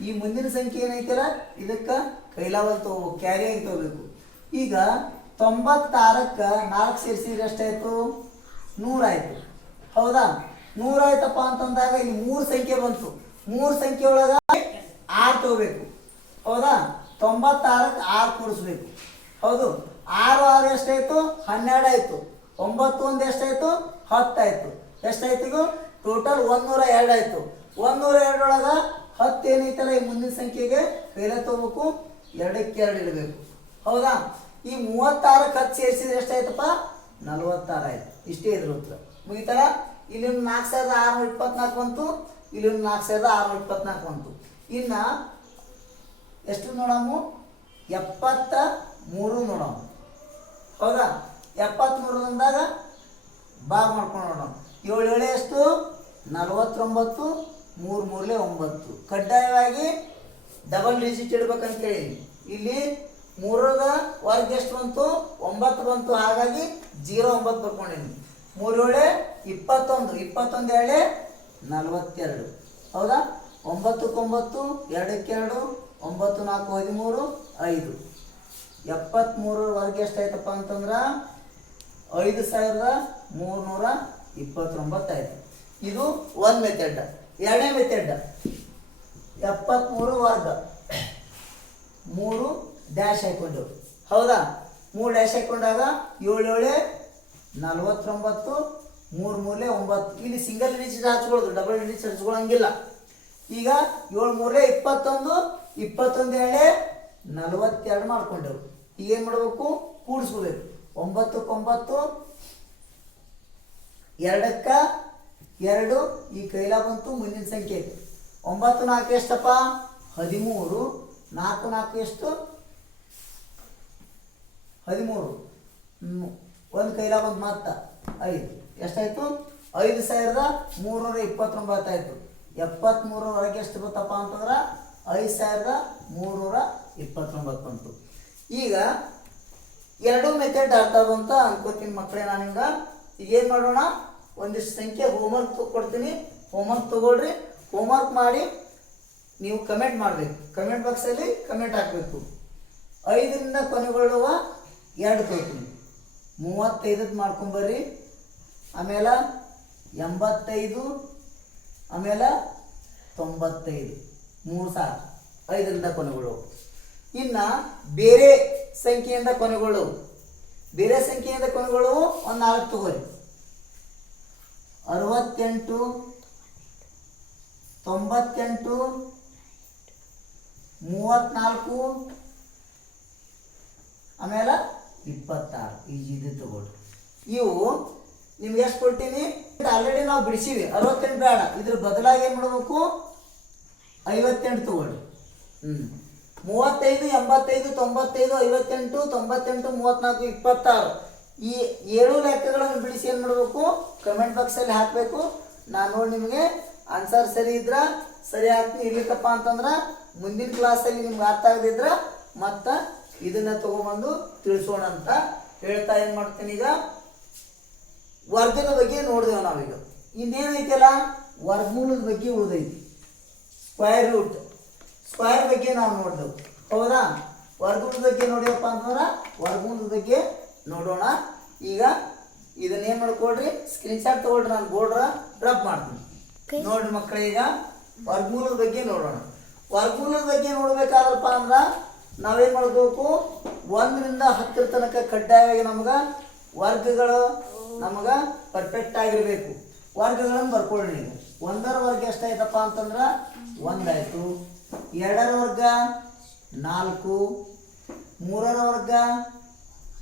ಈ ಮುಂದಿನ ಸಂಖ್ಯೆ ಏನೈತಲ್ಲ ಇದಕ್ಕೆ ಕೈಲಾವಲ್ ತೊಗೋಬೇಕು, ಕ್ಯಾರಿಯಾಗಿ ತೊಗೋಬೇಕು. ಈಗ 96ಕ್ಕೆ 4 ಸೇರಿಸಿದ್ರೆ ಎಷ್ಟಾಯಿತು? 100 ಆಯಿತು. ಹೌದಾ? 100 ಆಯ್ತಪ್ಪ ಅಂತಂದಾಗ ಇಲ್ಲಿ 3 ಸಂಖ್ಯೆ ಬಂತು. 3 ಸಂಖ್ಯೆ ಒಳಗೆ 6 ತಗೋಬೇಕು. ಹೌದಾ? 96ಕ್ಕೆ 6 ಕೂಡಿಸ್ಬೇಕು. ಹೌದು. 6 6 ಎಷ್ಟಾಯಿತು? 12 ಆಯಿತು. 9 1 ಎಷ್ಟಾಯಿತು? 10 ಆಯಿತು. ಎಷ್ಟಾಯ್ತು? ಈಗ ಟೋಟಲ್ 102 ಆಯಿತು. 102 ಒಳಗೆ 10 ಏನೈತಲ್ಲ ಈ ಮುಂದಿನ ಸಂಖ್ಯೆಗೆ ಕೈಲೇ ತಗೋಬೇಕು, 2ಕ್ಕೆ 2 ಇಡಬೇಕು. ಹೌದಾ? ಈ 36ಕ್ಕೆ 10 ಸೇರಿಸಿದ್ರೆ ಎಷ್ಟಾಯ್ತಪ್ಪ? 46 ಆಯ್ತು. ಇಷ್ಟೇ ಇದ್ರ ಉತ್ತರ. ಮುಗಿತಲ್ಲ? ಇಲ್ಲಿ 4624 ಬಂತು, ಇಲ್ಲಿ 4624 ಬಂತು. ಇನ್ನು ಎಷ್ಟು ನೋಡಮ್ಮ? 73 ನೋಡಮ್ಮ. ಹೌದಾ? 73 ಅಂದಾಗ ಭಾಗ ಮಾಡ್ಕೊಂಡು ನೋಡೋಣ. 7 7 ಎಷ್ಟು? 49, 3 3 9. ಕಡ್ಡಾಯವಾಗಿ ಡಬಲ್ ಡಿಜಿಟ್ ಇಡ್ಬೇಕಂತ ಹೇಳಿ. ಇಲ್ಲಿ 3ರ ವರ್ಗ ಎಷ್ಟು ಬಂತು? 9 ಬಂತು. ಹಾಗಾಗಿ 09 ಬರ್ಕೊಂಡಿನಿ. 3 7 21, 21 2 42. ಹೌದಾ? 9 9, 2ಕ್ಕೆ 2, 9 4 13, 5. 73 ವರ್ಗ ಎಷ್ಟಾಯ್ತಪ್ಪ ಅಂತಂದ್ರೆ 5329 ಆಯಿತು. ಇದು ಒಂದು ಮೆಥಡ್. ಎರಡನೇ ಮೆಥಡ್ 73 ವರ್ಗ 3 ಡ್ಯಾಶ್ ಹಾಕ್ಕೊಂಡು. ಹೌದಾ? 3 ಡ್ಯಾಶ್ ಹಾಕ್ಕೊಂಡಾಗ 7 7 49, 3 3 9. ಇಲ್ಲಿ ಸಿಂಗಲ್ ಡಿಜಿಟ್ ಹಚ್ಕೊಳ್ಳೋದು, ಡಬಲ್ ಡಿಜಿಟ್ ಹಚ್ಕೊಳ್ಳಂಗಿಲ್ಲ. ಈಗ 7 3 21, 21 2 42 ಮಾಡ್ಕೊಂಡೆವು. ಈಗ ಏನು ಮಾಡಬೇಕು? ಕೂಡಿಸ್ಕೋಬೇಕು. 9 9, 2ಕ್ಕೆ 2 ಈ ಕೈಲ ಬಂತು. ಮುಂದಿನ ಸಂಖ್ಯೆ 9 4 ಎಷ್ಟಪ್ಪ? 13. 4 4 ಎಷ್ಟು? 13. ಒಂದು ಕೈಲ ಬಂತು ಮತ್ತೆ 5. ಎಷ್ಟಾಯಿತು? 5329 ಆಯಿತು. 73 ಹೊರಗೆ ಎಷ್ಟು ಬರ್ತಪ್ಪ ಅಂತಂದ್ರೆ 5329 ಬಂತು. ಈಗ ಎರಡೂ ಮೆಥಡ್ ಆಗ್ತದ ಅಂತ ಅನ್ಕೋತೀನಿ ಮಕ್ಕಳೇ. ನಾನು ನಿಮ್ಗೆ ಈಗ ಏನು ಮಾಡೋಣ? ಒಂದಿಷ್ಟು ಸಂಖ್ಯೆ ಹೋಮ್ವರ್ಕ್ ಕೊಡ್ತೀನಿ. ಹೋಮ್ವರ್ಕ್ ತೊಗೊಳ್ರಿ. ಹೋಮ್ವರ್ಕ್ ಮಾಡಿ ನೀವು ಕಮೆಂಟ್ ಮಾಡಬೇಕು. ಕಮೆಂಟ್ ಬಾಕ್ಸಲ್ಲಿ ಕಮೆಂಟ್ ಹಾಕಬೇಕು. 5ರಿಂದ ಕೊನೆಗೊಳ್ಳುವ 2 ತೊಗೊಳ್ತೀನಿ. 35 ಮಾಡ್ಕೊಂಬರ್ರಿ. ಆಮೇಲೆ 85, ಆಮೇಲೆ 95. 3 ಸಾಕು 5ರಿಂದ ಕೊನೆಗೊಳ್ಳುವು. ಇನ್ನು ಬೇರೆ ಸಂಖ್ಯೆಯಿಂದ ಕೊನೆಗೊಳ್ಳುವು. ಬೇರೆ ಸಂಖ್ಯೆಯಿಂದ ಕೊನೆಗೊಳ್ಳುವು ಒಂದು 4 ತಗೋರಿ. 68, 98, 34, ಆಮೇಲೆ 26. ಇದು ತಗೊಳ್ರಿ. ಇವು ನಿಮ್ಗೆ ಎಷ್ಟು ಕೊಡ್ತೀನಿ? ಆಲ್ರೆಡಿ ನಾವು ಬಿಡಿಸಿವಿ. 68 ಬೇಡ, ಇದ್ರ ಬದಲಾಗಿ ಏನು ಮಾಡಬೇಕು? 58 ತಗೊಳ್ಳಿ. 35, 85, 95, 58, 98, 34, 26. ಈ 7 ಲೆಕ್ಕಗಳನ್ನು ಬಿಡಿಸಿ ಏನು ಮಾಡಬೇಕು? ಕಮೆಂಟ್ ಬಾಕ್ಸಲ್ಲಿ ಹಾಕಬೇಕು. ನಾನು ನೋಡಿ ನಿಮಗೆ ಆನ್ಸರ್ ಸರಿ ಇದ್ರೆ ಸರಿ ಹಾಕ್ತೀನಿ. ಇರ್ಲಿಕ್ಕಪ್ಪ ಅಂತಂದ್ರೆ ಮುಂದಿನ ಕ್ಲಾಸಲ್ಲಿ ನಿಮ್ಗೆ ಅರ್ಥ ಆಗದಿದ್ರೆ ಮತ್ತೆ ಇದನ್ನು ತೊಗೊಂಬಂದು ತಿಳಿಸೋಣ ಅಂತ ಹೇಳ್ತಾ ಏನು ಮಾಡ್ತೀನಿ. ಈಗ ವರ್ಗದ ಬಗ್ಗೆ ನೋಡಿದೆವು ನಾವೀಗ. ಇನ್ನೇನೈತಲ್ಲ ವರ್ಗಮೂಲದ ಬಗ್ಗೆ ಉಳಿದೈತಿ. ಸ್ಕ್ವೈರ್ ರೂಟ್, ಸ್ಕ್ವೈರ್ ಬಗ್ಗೆ ನಾವು ನೋಡಿದೆವು. ಹೌದಾ? ವರ್ಗಮೂಲದ ಬಗ್ಗೆ ನೋಡಿಯಪ್ಪ ಅಂತಂದ್ರೆ ವರ್ಗಮೂಲದ ಬಗ್ಗೆ ನೋಡೋಣ. ಈಗ ಇದನ್ನೇನು ಮಾಡ್ಕೊಳ್ರಿ? ಸ್ಕ್ರೀನ್ಶಾಟ್ ತೊಗೊಳ್ರಿ. ನಾನು ಬೋರ್ಡ್ರ ಡ್ರಾಪ್ ಮಾಡ್ತೀನಿ. ನೋಡ್ರಿ ಮಕ್ಕಳೇ, ಈಗ ವರ್ಗಮೂಲದ ಬಗ್ಗೆ ನೋಡೋಣ. ವರ್ಗಮೂಲದ ಬಗ್ಗೆ ನೋಡ್ಬೇಕಾದ್ರಪ್ಪ ಅಂದ್ರೆ ನಾವೇನು ಮಾಡಬೇಕು? 1ರಿಂದ 10 ತನಕ ಕಡ್ಡಾಯವಾಗಿ ನಮ್ಗೆ ವರ್ಗಗಳು ನಮಗೆ ಪರ್ಫೆಕ್ಟ್ ಆಗಿರಬೇಕು. ವರ್ಗಗಳನ್ನು ಬರ್ಕೊಳ್ಳಿ. 1ರ ವರ್ಗ ಎಷ್ಟಾಯ್ತಪ್ಪ ಅಂತಂದ್ರೆ 1 ಆಯಿತು. 2ರ ವರ್ಗ 4, 3ರ ವರ್ಗ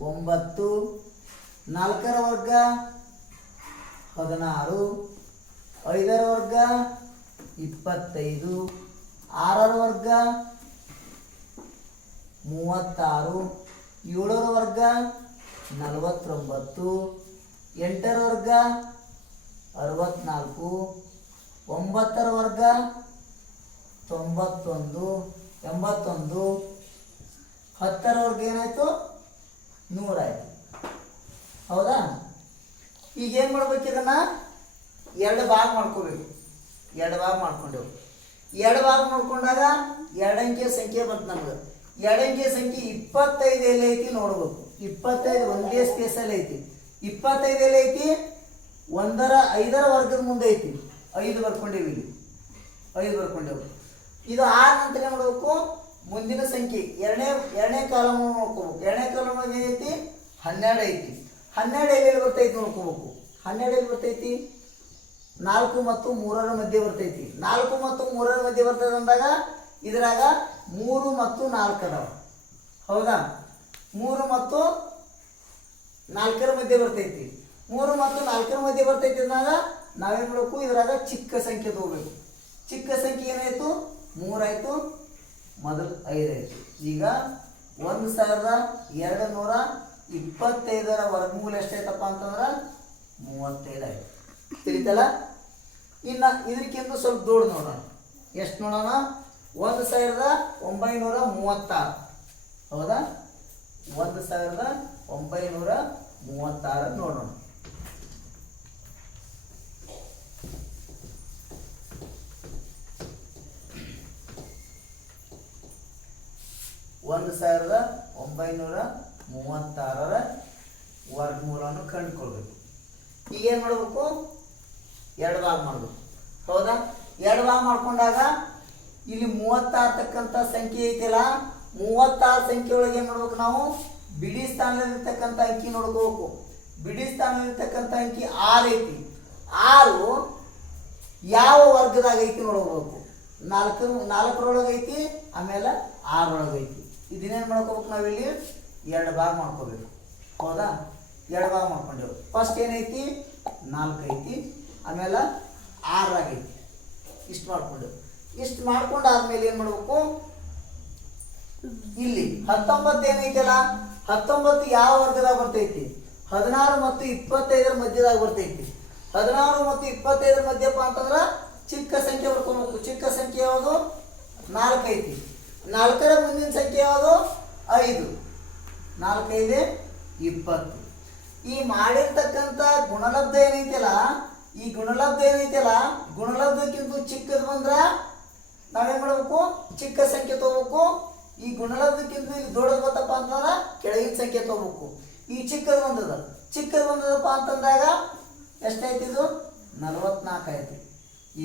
9, 4ರ ವರ್ಗ 16, 5ರ ವರ್ಗ 25, 6ರ ವರ್ಗ 36, 7ರ ವರ್ಗ 49, 8ರ ವರ್ಗ 64, 9ರ ವರ್ಗ 91, 81, 10ರ ವರ್ಗ ಏನಾಯಿತು? 100 ಆಯಿತು. ಹೌದಾ? ಈಗ ಏನು ಮಾಡ್ಬೇಕು? ಇದನ್ನು 2 ಭಾಗ ಮಾಡ್ಕೋಬೇಕು. 2 ಭಾಗ ಮಾಡ್ಕೊಂಡೆವು. 2 ಭಾಗ ಮಾಡ್ಕೊಂಡಾಗ 2 ಅಂಕೆಯ ಸಂಖ್ಯೆ ಬಂತು ನಮ್ಗೆ. 2 ಅಂಕೆಯ ಸಂಖ್ಯೆ 25 ಎಲ್ಲಿ ಐತಿ ನೋಡ್ಬೇಕು. 25 ಒಂದೇ ಸ್ಪೇಸಲ್ಲಿ ಐತಿ. 25 ಎಲ್ಲಿ ಐತಿ? 5ರ ವರ್ಗದ ಮುಂದೆ ಐತಿ 5 ಬರ್ಕೊಂಡೇವಿ ಇಲ್ಲಿ 5 ಬರ್ಕೊಂಡೇವು. ಇದು ಆದ ನಂತರ ಏನು ಮಾಡಬೇಕು, ಮುಂದಿನ ಸಂಖ್ಯೆ ಎರಡನೇ ಕಾಲಮ್ ನೋಡ್ಕೋಬೇಕು. ಎರಡನೇ ಕಾಲಮ್ ಏನೈತಿ 12 ಐತಿ. 12 ಎಲ್ಲೆಲ್ಲಿ ಬರ್ತೈತಿ ನೋಡ್ಕೋಬೇಕು. 12 ಎಲ್ಲಿ ಬರ್ತೈತಿ, 4 ಮತ್ತು 3ರ ಮಧ್ಯೆ ಬರ್ತೈತಿ. 4 ಮತ್ತು 3ರ ಮಧ್ಯೆ ಬರ್ತದೆ ಅಂದಾಗ ಇದ್ರಾಗ 3 ಮತ್ತು 4 ಅದಾವ. ಹೌದಾ, 3 ಮತ್ತು 4ರ ಮಧ್ಯೆ ಬರ್ತೈತಿ. 3 ಮತ್ತು 4ರ ಮಧ್ಯೆ ಬರ್ತೈತಿ ಅಂದಾಗ ನಾವೇನು ಮಾಡಬೇಕು, ಇದ್ರಾಗ ಚಿಕ್ಕ ಸಂಖ್ಯೆ ತಗೋಬೇಕು. ಚಿಕ್ಕ ಸಂಖ್ಯೆ ಏನಾಯಿತು, 3 ಆಯಿತು, ಮೊದಲು 5 ಆಯಿತು. ಈಗ 1225ರ ವರ್ಗಮೂಲ ಎಷ್ಟಾಯ್ತಪ್ಪ ಅಂತಂದ್ರೆ 35 ಆಯ್ತು. ತಿಳಿತಲ್ಲ. ಇನ್ನು ಇದಕ್ಕಿಂತ ಸ್ವಲ್ಪ ದೊಡ್ಡ ನೋಡೋಣ. ಎಷ್ಟು ನೋಡೋಣ, 1936. ಹೌದಾ, 1936 ನೋಡೋಣ. ಒಂದು 1936ರ ವರ್ಗಮೂಲವನ್ನು ಕಂಡುಕೊಳ್ಬೇಕು. ಈಗ ಏನು ಮಾಡಬೇಕು, 2 ಭಾಗ ಮಾಡಬೇಕು. ಹೌದಾ, 2 ಭಾಗ ಮಾಡ್ಕೊಂಡಾಗ ಇಲ್ಲಿ 36 ತಕ್ಕಂಥ ಸಂಖ್ಯೆ ಐತಿಲ್ಲ, 36 ಸಂಖ್ಯೆ ಒಳಗೆ ಏನು ಮಾಡ್ಬೇಕು, ನಾವು ಬಿಡಿ ಸ್ಥಾನದಲ್ಲಿರ್ತಕ್ಕಂಥ ಅಂಕಿ ನೋಡ್ಕೋಬೇಕು. ಬಿಡಿ ಸ್ಥಾನದಲ್ಲಿರ್ತಕ್ಕಂಥ ಅಂಕಿ 6 ಐತಿ. 6 ಯಾವ ವರ್ಗದಾಗ ಐತಿ ನೋಡ್ಕೋಬೇಕು. 4ರೊಳಗೆ ಐತಿ, ಆಮೇಲೆ 6ರೊಳಗೆ ಐತಿ. ಇದನ್ನೇನು ಮಾಡ್ಕೋಬೇಕು, ನಾವಿಲ್ಲಿ 2 ಭಾಗ ಮಾಡ್ಕೋಬೇಕು. ಹೌದಾ, 2 ಭಾಗ ಮಾಡ್ಕೊಂಡೇವು. ಫಸ್ಟ್ ಏನೈತಿ, 4 ಐತಿ, ಆಮೇಲೆ 6 ಆಗೈತಿ. ಇಷ್ಟು ಮಾಡ್ಕೊಂಡೆವು. ಇಷ್ಟು ಮಾಡ್ಕೊಂಡಾದ್ಮೇಲೆ ಏನು ಮಾಡಬೇಕು, ಇಲ್ಲಿ 19 ಏನೈತಲ್ಲ, 19 ಯಾವ ವರ್ಗದಾಗ ಬರ್ತೈತಿ, 16 ಮತ್ತು 25ರ ಮಧ್ಯದಾಗ ಬರ್ತೈತಿ. 16 ಮತ್ತು 25ರ ಮಧ್ಯಪ್ಪ ಅಂತಂದ್ರೆ ಚಿಕ್ಕ ಸಂಖ್ಯೆ ಬರ್ಕೊಬೇಕು. ಚಿಕ್ಕ ಸಂಖ್ಯೆ ಯಾವುದು, 4 ಐತಿ. 4ರ ಮುಂದಿನ ಸಂಖ್ಯೆ ಯಾವುದು, 5. 4 5 20. ಈ ಮಾಡಿರ್ತಕ್ಕಂಥ ಗುಣಲಬ್ಧ ಏನೈತಿಲ್ಲ, ಈ ಗುಣಲಬ್ಧ ಏನೈತಿಲ್ಲ, ಗುಣಲಬ್ಧಕ್ಕಿಂತ ಚಿಕ್ಕದು ಬಂದ್ರೆ ನಾವೇನು ಮಾಡಬೇಕು, ಚಿಕ್ಕ ಸಂಖ್ಯೆ ತಗೋಬೇಕು. ಈ ಗುಣಲಬ್ಧಕ್ಕಿಂತ ಇಲ್ಲಿ ದೊಡ್ಡದು ಬರ್ತಪ್ಪ ಅಂತಂದ್ರೆ ಕೆಳಗಿನ ಸಂಖ್ಯೆ ತಗೋಬೇಕು. ಈ ಚಿಕ್ಕದು ಬಂದದಪ್ಪ ಅಂತಂದಾಗ ಎಷ್ಟಾಯ್ತು, ಇದು 44 ಆಯ್ತು.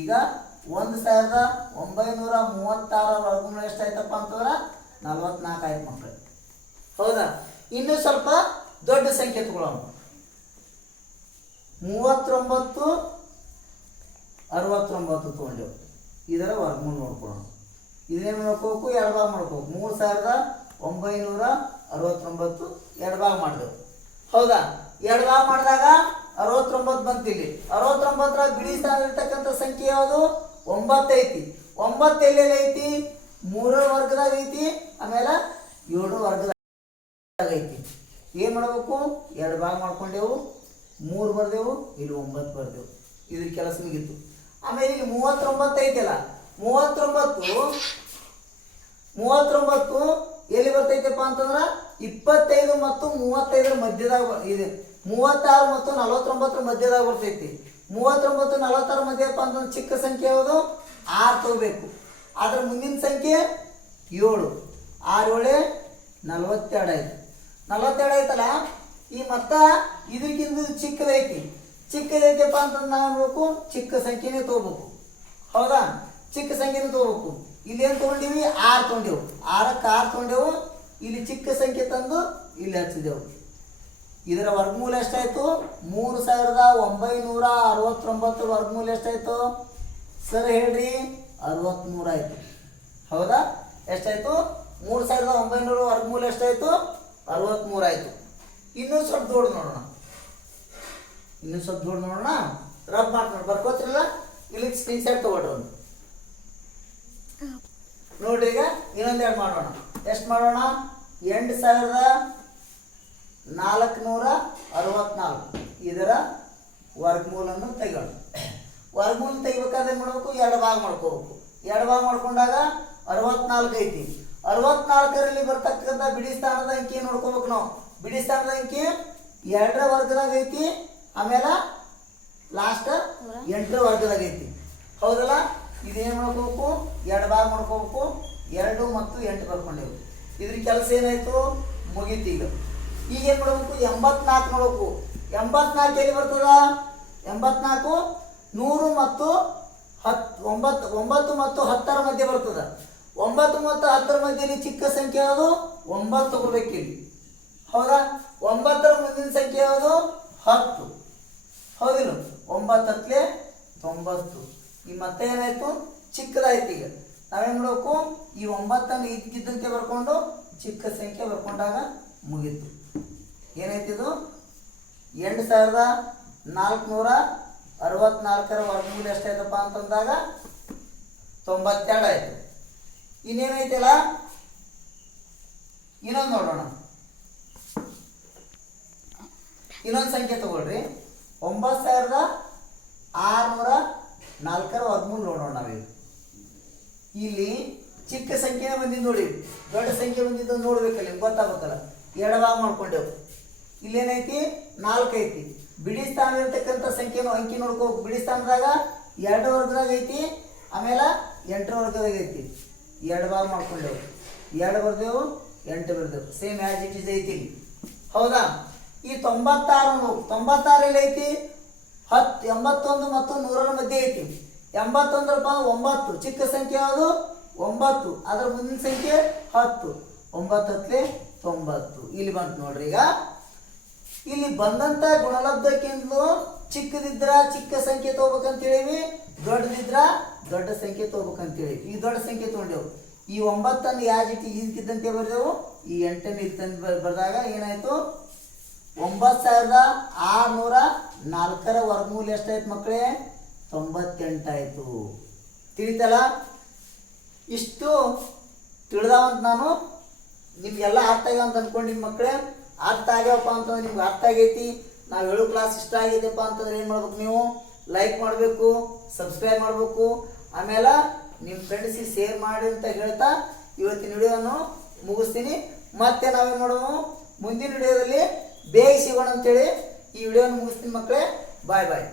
ಈಗ 1936 ವರ್ಗಮೂಲ ಎಷ್ಟಾಯ್ತಪ್ಪ ಅಂತಂದ್ರೆ 44 ಆಯ್ತು ಮಕ್ಕಳು. ಹೌದಾ, ಇನ್ನೂ ಸ್ವಲ್ಪ ದೊಡ್ಡ ಸಂಖ್ಯೆ ತಗೊಳ್ಳೋಣ. 39 69 ತೊಗೊಂಡೆವು. ಇದರ ವರ್ಗಮೂಲ ನೋಡ್ಕೊಳ್ಳೋಣ. ಇದನ್ನೇನು ಮಾಡ್ಕೋಬೇಕು, 2 ಭಾಗ ಮಾಡ್ಕೋಬೇಕು. 3969 2 ಭಾಗ ಮಾಡಿದೆವು. ಹೌದಾ, 2 ಭಾಗ ಮಾಡಿದಾಗ 69 ಬಂತಿಲ್ಲಿ. 69ರ ಬಿಡಿ ಸ್ಥಾನದಲ್ಲಿರ್ತಕ್ಕಂಥ ಸಂಖ್ಯೆ ಯಾವುದು, 9 ಐತಿ. 9 ಎಲ್ಲೆಲ್ಲಿ ಐತಿ, 3ರ ವರ್ಗದಾಗ ಐತಿ, ಆಮೇಲೆ 7ರ ವರ್ಗದಾಗ ಐತಿ. ಏನು ಮಾಡಬೇಕು, 2 ಭಾಗ ಮಾಡ್ಕೊಂಡೆವು, 3 ಬರ್ದೆವು, ಇಲ್ಲಿ 9 ಬರ್ದೆವು. ಇದ್ರ ಕೆಲಸ ಮುಗಿತು. ಆಮೇಲೆ ಇಲ್ಲಿ 39 ಐತಲ್ಲ, 39 ಎಲ್ಲಿ ಬರ್ತೈತಪ್ಪ ಅಂತಂದ್ರೆ 25 ಮತ್ತು 35ರ ಮಧ್ಯದಾಗ ಇದೆ. 36 ಮತ್ತು 49ರ ಮಧ್ಯದಾಗ ಬರ್ತೈತಿ. 39 40ರ ಮಧ್ಯಪ್ಪ ಅಂತಂದ್ರೆ ಚಿಕ್ಕ ಸಂಖ್ಯೆ ಯಾವುದು, 6 ತಗೋಬೇಕು. ಅದ್ರ ಮುಂದಿನ ಸಂಖ್ಯೆ 7. 6 7 42 ಆಯ್ತು. 42 ಆಯ್ತಲ್ಲ. ಈ ಮತ್ತ ಇದಕ್ಕಿಂತ ಚಿಕ್ಕದೈತಪ್ಪ ಅಂತಂದ್ರೆ ನಾವು ನೋಡ್ಬೇಕು, ಚಿಕ್ಕ ಸಂಖ್ಯೆನೇ ತಗೋಬೇಕು. ಹೌದಾ, ಚಿಕ್ಕ ಸಂಖ್ಯೆನೇ ತಗೋಬೇಕು. ಇಲ್ಲಿ ಏನು ತೊಗೊಂಡಿವಿ, 6 ತೊಗೊಂಡೆವು. 6ಕ್ಕೆ 6 ತೊಗೊಂಡೆವು. ಇಲ್ಲಿ ಚಿಕ್ಕ ಸಂಖ್ಯೆ ತಂದು ಇಲ್ಲಿ ಹಚ್ಚಿದೆವು. ಇದರ ವರ್ಗಮೂಲ ಎಷ್ಟಾಯಿತು, 3969 ವರ್ಗಮೂಲ ಎಷ್ಟಾಯಿತು ಸರ್ ಹೇಳ್ರಿ, 63 ಆಯಿತು. ಹೌದಾ, ಎಷ್ಟಾಯಿತು, 3900 ವರ್ಗಮೂಲ ಎಷ್ಟಾಯಿತು, 63 ಆಯಿತು. ಇನ್ನೂ ಸ್ವಲ್ಪ ದೊಡ್ಡ ನೋಡೋಣ. ರಬ್ ಮಾಡ್ಕೊಂಡು ಬರ್ಕೋತಿರಲ್ಲ, ಇಲ್ಲಿ ಸ್ಕ್ರೀನ್ ಶಾಟ್ ತಗೊಳ್ರಿ ಒಂದು. ನೋಡ್ರಿ, ಈಗ ಇನ್ನೊಂದೆರಡು ಮಾಡೋಣ. ಎಷ್ಟು ಮಾಡೋಣ, 8464 ಇದರ ವರ್ಗಮೂಲನ್ನು ತೆಗೋಣ. ವರ್ಗಮೂಲ ತೆಗಿಬೇಕಾದ್ರೆ ಏನು ಮಾಡಬೇಕು, 2 ಭಾಗ ಮಾಡ್ಕೋಬೇಕು. 2 ಭಾಗ ಮಾಡ್ಕೊಂಡಾಗ 64 ಐತಿ. 64ರಲ್ಲಿ ಬರ್ತಕ್ಕಂಥ ಬಿಡಿ ಸ್ಥಾನದ ಅಂಕಿ ನೋಡ್ಕೋಬೇಕು ನಾವು. ಬಿಡಿ ಸ್ಥಾನದ ಅಂಕಿ 2ರ ವರ್ಗದಾಗ ಐತಿ, ಆಮೇಲೆ ಲಾಸ್ಟ್ 8ರ ವರ್ಗದಾಗ ಐತಿ. ಹೌದಲ್ಲ, ಇದೇನು ಮಾಡ್ಕೋಬೇಕು, 2 ಭಾಗ ಮಾಡ್ಕೋಬೇಕು. 2 ಮತ್ತು 8 ಬರ್ಕೊಂಡೆವು. ಇದ್ರ ಕೆಲಸ ಏನಾಯ್ತು, ಮುಗೀತು. ಈಗ ಏನು ಮಾಡಬೇಕು, 84 ನೋಡಬೇಕು. 84 ಎಲ್ಲಿ ಬರ್ತದ, 84 100 ಮತ್ತು 9 ಮತ್ತು 10ರ ಮಧ್ಯೆ ಬರ್ತದೆ. 9 ಮತ್ತು 10ರ ಮಧ್ಯೆ ಚಿಕ್ಕ ಸಂಖ್ಯೆ ಯಾವುದು? 9 ತಗೋಬೇಕಿಲ್ಲಿ. ಹೌದಾ? 9ರ ಮುಂದಿನ ಸಂಖ್ಯೆ ಯಾವುದು? 10. ಹೌದಿಲ್ಲ? 9 ಹತ್ತಲೆ 90. ಈ ಮತ್ತೆ ಏನಾಯ್ತು? ಚಿಕ್ಕದಾಯ್ತು. ಈಗ ನಾವೇನು ಮಾಡಬೇಕು? ಈ 9ಅನ್ನು ಇದ್ದಕ್ಕಿದ್ದಂತೆ ಬರ್ಕೊಂಡು ಚಿಕ್ಕ ಸಂಖ್ಯೆ ಬರ್ಕೊಂಡಾಗ ಮುಗೀತು. ಏನಾಯ್ತಿದು? 8464ರ ವರ್ಗಮೂಲ ಎಷ್ಟಾಯ್ತಪ್ಪ ಅಂತಂದಾಗ 92 ಆಯ್ತು. ಇನ್ನೇನೈತಿಲ್ಲ, ಇನ್ನೊಂದು ನೋಡೋಣ. ಇನ್ನೊಂದು ಸಂಖ್ಯೆ ತಗೊಳ್ರಿ. 9604ರ ವರ್ಗಮೂಲ ನೋಡೋಣ ನಾವೀಗ. ಇಲ್ಲಿ ಚಿಕ್ಕ ಸಂಖ್ಯೆ ಬಂದಿದ್ದು ನೋಡಿ, ದೊಡ್ಡ ಸಂಖ್ಯೆ ಬಂದಿದ್ದು ನೋಡ್ಬೇಕಲ್ಲ, ನಿಮ್ಗೆ ಗೊತ್ತಾಗಬೇಕಲ್ಲ. ಎಡಭಾಗ ಮಾಡ್ಕೊಂಡೆವು. ಇಲ್ಲೇನೈತಿ? 4 ಐತಿ. ಬಿಡಿ ಸ್ಥಾನ ಇರ್ತಕ್ಕಂಥ ಸಂಖ್ಯೆನೂ ಅಂಕಿ ನೋಡ್ಕೋ. ಬಿಡಿ ಸ್ಥಾನದಾಗ 2 ವರ್ಗದಾಗ ಐತಿ, ಆಮೇಲೆ 8ರ ವರ್ಗದಾಗ ಐತಿ. ಎಡಭಾಗ ಮಾಡ್ಕೊಂಡೆವು. 2 ಬರ್ದೇವು, 8 ಬರ್ದೇವು. ಸೇಮ್ ಆ್ಯಸ್ ಇಟ್ ಇಸ್ ಐತಿ. ಹೌದಾ? ಈ 96 ಎಲ್ಲ ಐತಿ? 81 ಮತ್ತು 100ರ ಮಧ್ಯೆ ಐತಿ. 81 9, ಚಿಕ್ಕ ಸಂಖ್ಯೆ ಯಾವುದು? 9. ಅದರ ಮುಂದಿನ ಸಂಖ್ಯೆ 10. 9 ಹತ್ತಲೆ 90. ಇಲ್ಲಿ ಬಂತು ನೋಡ್ರಿ. ಈಗ ಇಲ್ಲಿ ಬಂದಂತ ಗುಣಲಬ್ಧಕ್ಕಿಂತಲೂ ಚಿಕ್ಕದಿದ್ರ ಚಿಕ್ಕ ಸಂಖ್ಯೆ ತಗೋಬೇಕಂತ ಹೇಳಿವಿ, ದೊಡ್ಡದಿದ್ರ ದೊಡ್ಡ ಸಂಖ್ಯೆ ತಗೋಬೇಕಂತ ಹೇಳಿವಿ. ಈ ದೊಡ್ಡ ಸಂಖ್ಯೆ ತಗೊಂಡೆವು. ಈ 9ಅನ್ನು ಯಾಜಿಟ್ಟು ಇದಕ್ಕಿದ್ದಂತೆ ಬರೆದೆವು. ಈ 8ಅನ್ನು ಇದ್ದಂತೆ ಬರೆದಾಗ ಏನಾಯ್ತು? 9604ರ ವರ್ಗಮೂಲ ಎಷ್ಟಾಯ್ತು ಮಕ್ಕಳೇ? 98 ಆಯಿತು. ತಿಳಿತಲ್ಲ? ಇಷ್ಟು ತಿಳಿದಾವಂತ ನಾನು ನಿಮ್ಗೆಲ್ಲ ಅರ್ಥ ಆಗ್ಯಾವ ಅಂತ ಅನ್ಕೊಂಡಿನಿ ಮಕ್ಕಳೇ. ಅರ್ಥ ಆಗ್ಯಾವಪ್ಪ ಅಂತಂದ್ರೆ ನಿಮ್ಗೆ ಅರ್ಥ ಆಗೈತಿ, ನಾವು ಹೇಳೋ ಕ್ಲಾಸ್ ಇಷ್ಟ ಆಗಿದೆಪ್ಪ ಅಂತಂದ್ರೆ ಏನು ಮಾಡ್ಬೇಕು? ನೀವು ಲೈಕ್ ಮಾಡಬೇಕು, ಸಬ್ಸ್ಕ್ರೈಬ್ ಮಾಡಬೇಕು, ಆಮೇಲೆ ನಿಮ್ಮ ಫ್ರೆಂಡ್ಸಿಗೆ ಶೇರ್ ಮಾಡಿ ಅಂತ ಹೇಳ್ತಾ ಇವತ್ತಿನ ವಿಡಿಯೋವನ್ನು ಮುಗಿಸ್ತೀನಿ. ಮತ್ತೆ ನಾವೇನು ಮಾಡೋಣ? ಮುಂದಿನ ವಿಡಿಯೋದಲ್ಲಿ ಬೇಗ ಸಿಗೋಣ ಅಂತೇಳಿ ಈ ವಿಡಿಯೋನ ಮುಗಿಸ್ತೀನಿ ಮಕ್ಕಳೇ. ಬಾಯ್ ಬಾಯ್.